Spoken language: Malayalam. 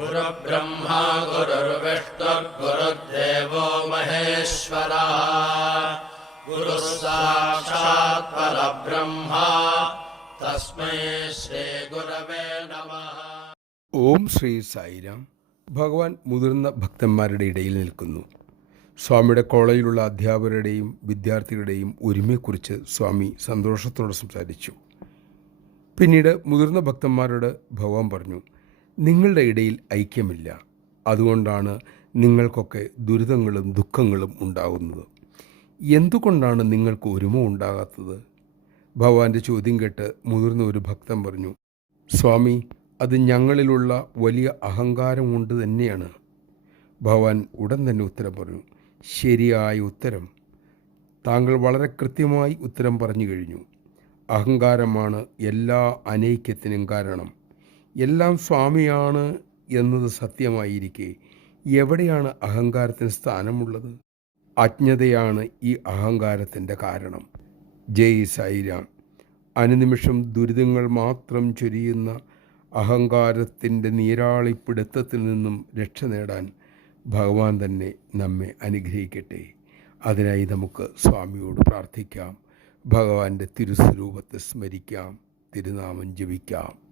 गुरुर्ब्रह्मा गुरुर्विष्णुर्गुरुर्देवो महेश्वरः गुरुः साक्षात् परब्रह्मा तस्मै श्रीगुरवे नमः ഓം ശ്രീ സായിരാം ഭഗവാൻ മുതിർന്ന ഭക്തന്മാരുടെ ഇടയിൽ നിൽക്കുന്നു സ്വാമിയുടെ കോളേജിലുള്ള അധ്യാപകരുടെയും വിദ്യാർത്ഥികളുടെയും ഒരുമയെക്കുറിച്ച് സ്വാമി സന്തോഷത്തോടെ സംസാരിച്ചു പിന്നീട് മുതിർന്ന ഭക്തന്മാരോട് ഭഗവാൻ പറഞ്ഞു നിങ്ങളുടെ ഇടയിൽ ഐക്യമില്ല. അതുകൊണ്ടാണ് നിങ്ങൾക്കൊക്കെ ദുരിതങ്ങളും ദുഃഖങ്ങളും ഉണ്ടാകുന്നത്. എന്തുകൊണ്ടാണ് നിങ്ങൾക്ക് ഒരുമ ഉണ്ടാകാത്തത്? ഭഗവാന്റെ ചോദ്യം കേട്ട് മുതിർന്ന ഒരു ഭക്തൻ പറഞ്ഞു സ്വാമി അത് ഞങ്ങളിലുള്ള വലിയ അഹങ്കാരം കൊണ്ട് തന്നെയാണ്. ഭഗവാൻ ഉടൻ തന്നെ ഉത്തരം പറഞ്ഞു ശരിയായ ഉത്തരം. താങ്കൾ വളരെ കൃത്യമായി ഉത്തരം പറഞ്ഞു കഴിഞ്ഞു. അഹങ്കാരമാണ് എല്ലാ അനൈക്യത്തിനും കാരണം. എല്ലാം സ്വാമിയാണ് എന്നത് സത്യമായിരിക്കെ. എവിടെയാണ് അഹങ്കാരത്തിന് സ്ഥാനമുള്ളത്? അജ്ഞതയാണ് ഈ അഹങ്കാരത്തിന്റെ കാരണം. ജയ് സൈരാം അനുനിമിഷം ദുരിതങ്ങൾ മാത്രം ചൊരിയുന്ന അഹങ്കാരത്തിന്റെ നീരാളിപ്പിടുത്തത്തിൽ നിന്നും രക്ഷ നേടാൻ ഭഗവാൻ തന്നെ നമ്മെ അനുഗ്രഹിക്കട്ടെ. അതിനായി നമുക്ക് സ്വാമിയോട് പ്രാർത്ഥിക്കാം. ഭഗവാന്റെ തിരുസ്വരൂപത്തെ സ്മരിക്കാം. തിരുനാമം ജപിക്കാം.